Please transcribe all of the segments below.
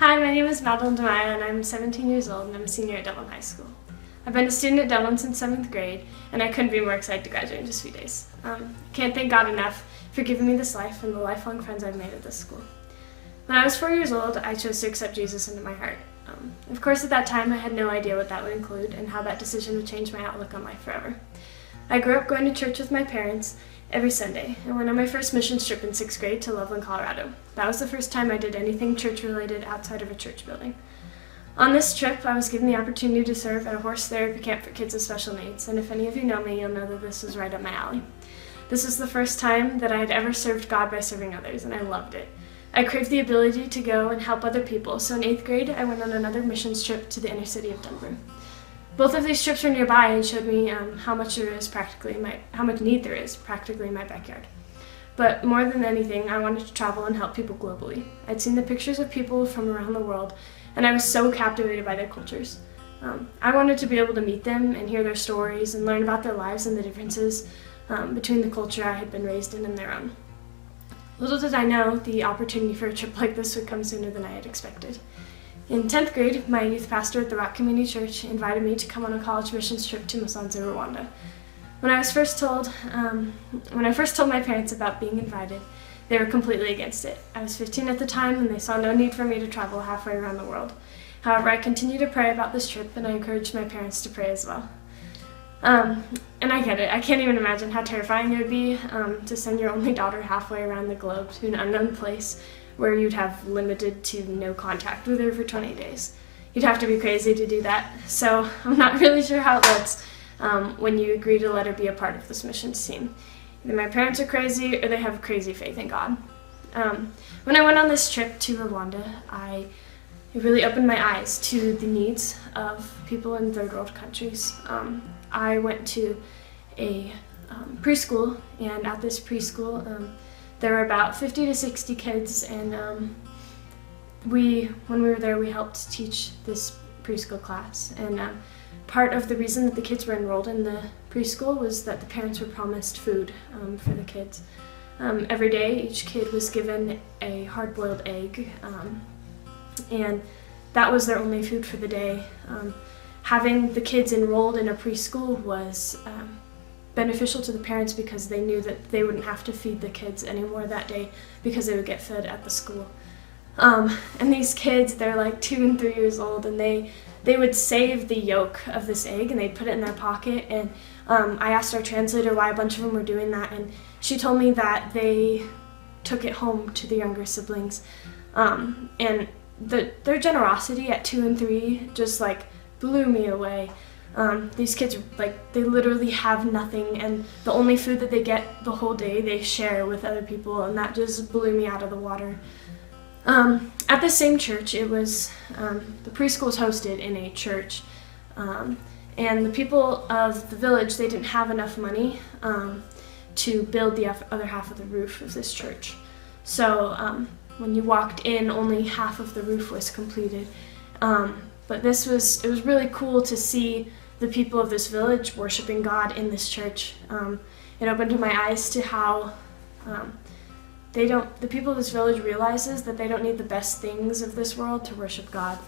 Hi, my name is Maddie Demaio, and I'm 17 years old, and I'm a senior at Dublin High School. I've been a student at Dublin since 7th grade, and I couldn't be more excited to graduate in just a few days. I can't thank God enough for giving me this life and the lifelong friends I've made at this school. When I was 4 years old, I chose to accept Jesus into my heart. Of course, at that time, I had no idea what that would include and how that decision would change my outlook on life forever. I grew up going to church with my parents every Sunday, and went on my first missions trip in 6th grade to Loveland, Colorado. That was the first time I did anything church-related outside of a church building. On this trip, I was given the opportunity to serve at a horse therapy camp for kids with special needs, and if any of you know me, you'll know that this was right up my alley. This was the first time that I had ever served God by serving others, and I loved it. I craved the ability to go and help other people, so in 8th grade, I went on another missions trip to the inner city of Denver. Both of these trips were nearby and showed me how much need there is practically in my backyard. But more than anything, I wanted to travel and help people globally. I'd seen the pictures of people from around the world, and I was so captivated by their cultures. I wanted to be able to meet them and hear their stories and learn about their lives and the differences between the culture I had been raised in and their own. Little did I know the opportunity for a trip like this would come sooner than I had expected. In 10th grade, my youth pastor at the Rock Community Church invited me to come on a college missions trip to Musanze, Rwanda. When I first told my parents about being invited, they were completely against it. I was 15 at the time, and they saw no need for me to travel halfway around the world. However, I continued to pray about this trip, and I encouraged my parents to pray as well. And I get it. I can't even imagine how terrifying it would be to send your only daughter halfway around the globe to an unknown place where you'd have limited to no contact with her for 20 days. You'd have to be crazy to do that. So I'm not really sure how it looks when you agree to let her be a part of this missions team. Either my parents are crazy or they have crazy faith in God. When I went on this trip to Rwanda, it really opened my eyes to the needs of people in third world countries. I went to a preschool, and at this preschool, there were about 50 to 60 kids, and when we were there, we helped teach this preschool class. And part of the reason that the kids were enrolled in the preschool was that the parents were promised food for the kids. Every day, each kid was given a hard-boiled egg, and that was their only food for the day. Having the kids enrolled in a preschool was beneficial to the parents because they knew that they wouldn't have to feed the kids anymore that day because they would get fed at the school. And these kids, they're like 2 and 3 years old, and they would save the yolk of this egg and they'd put it in their pocket. And I asked our translator why a bunch of them were doing that, and she told me that they took it home to the younger siblings. And their generosity at 2 and 3 just like blew me away. These kids, they literally have nothing, and the only food that they get the whole day they share with other people, and that just blew me out of the water. At the same church, it was, the preschool was hosted in a church, and the people of the village, they didn't have enough money to build the other half of the roof of this church. So when you walked in, only half of the roof was completed. But it was really cool to see the people of this village worshiping God in this church. It opened my eyes to how the people of this village realizes that they don't need the best things of this world to worship God.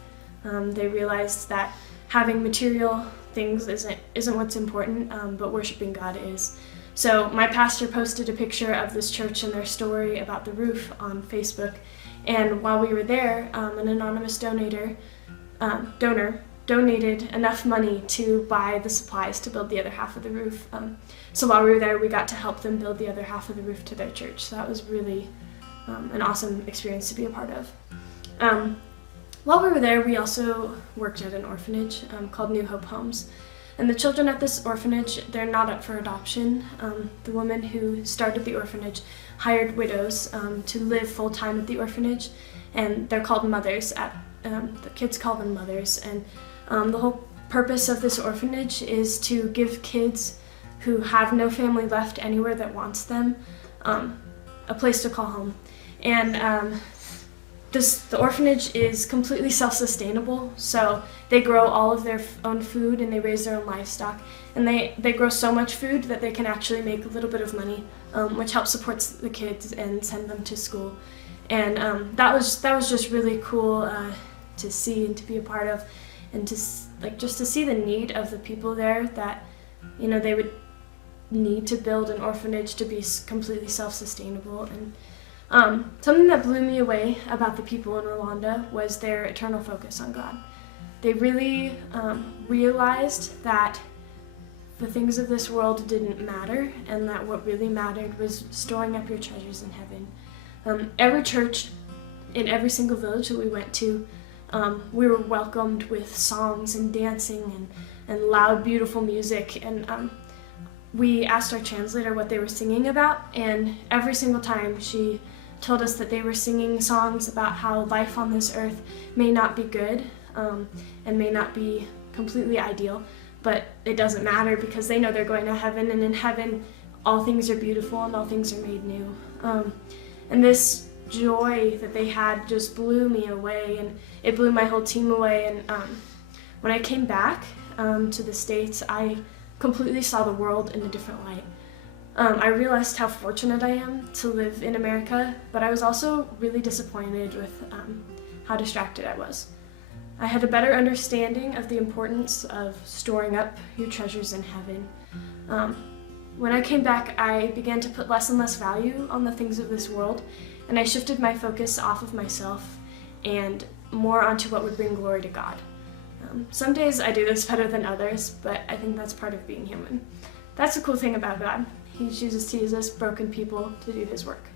They realized that having material things isn't what's important, but worshiping God is. So my pastor posted a picture of this church and their story about the roof on Facebook, and while we were there, an anonymous donor donated enough money to buy the supplies to build the other half of the roof. So while we were there, we got to help them build the other half of the roof to their church. So that was really an awesome experience to be a part of. While we were there, we also worked at an orphanage called New Hope Homes. And the children at this orphanage, they're not up for adoption. The woman who started the orphanage hired widows to live full-time at the orphanage, and they're called mothers. The kids call them mothers, and the whole purpose of this orphanage is to give kids who have no family left anywhere that wants them a place to call home. And the orphanage is completely self-sustainable, so they grow all of their own food and they raise their own livestock, and they grow so much food that they can actually make a little bit of money, which helps support the kids and send them to school. And that was just really cool to see and to be a part of, and just to see the need of the people there, that they would need to build an orphanage to be completely self-sustainable. And something that blew me away about the people in Rwanda was their eternal focus on God. They really realized that the things of this world didn't matter, and that what really mattered was storing up your treasures in heaven. Every church in every single village that we went to, we were welcomed with songs and dancing and loud, beautiful music. And we asked our translator what they were singing about, and every single time she told us that they were singing songs about how life on this earth may not be good and may not be completely ideal, but it doesn't matter because they know they're going to heaven, and in heaven all things are beautiful and all things are made new. And this joy that they had just blew me away, and it blew my whole team away. And when I came back to the States, I completely saw the world in a different light. I realized how fortunate I am to live in America, but I was also really disappointed with how distracted I was. I had a better understanding of the importance of storing up your treasures in heaven. When I came back, I began to put less and less value on the things of this world, and I shifted my focus off of myself and more onto what would bring glory to God. Some days I do this better than others, but I think that's part of being human. That's the cool thing about God. He chooses to use us broken people to do his work.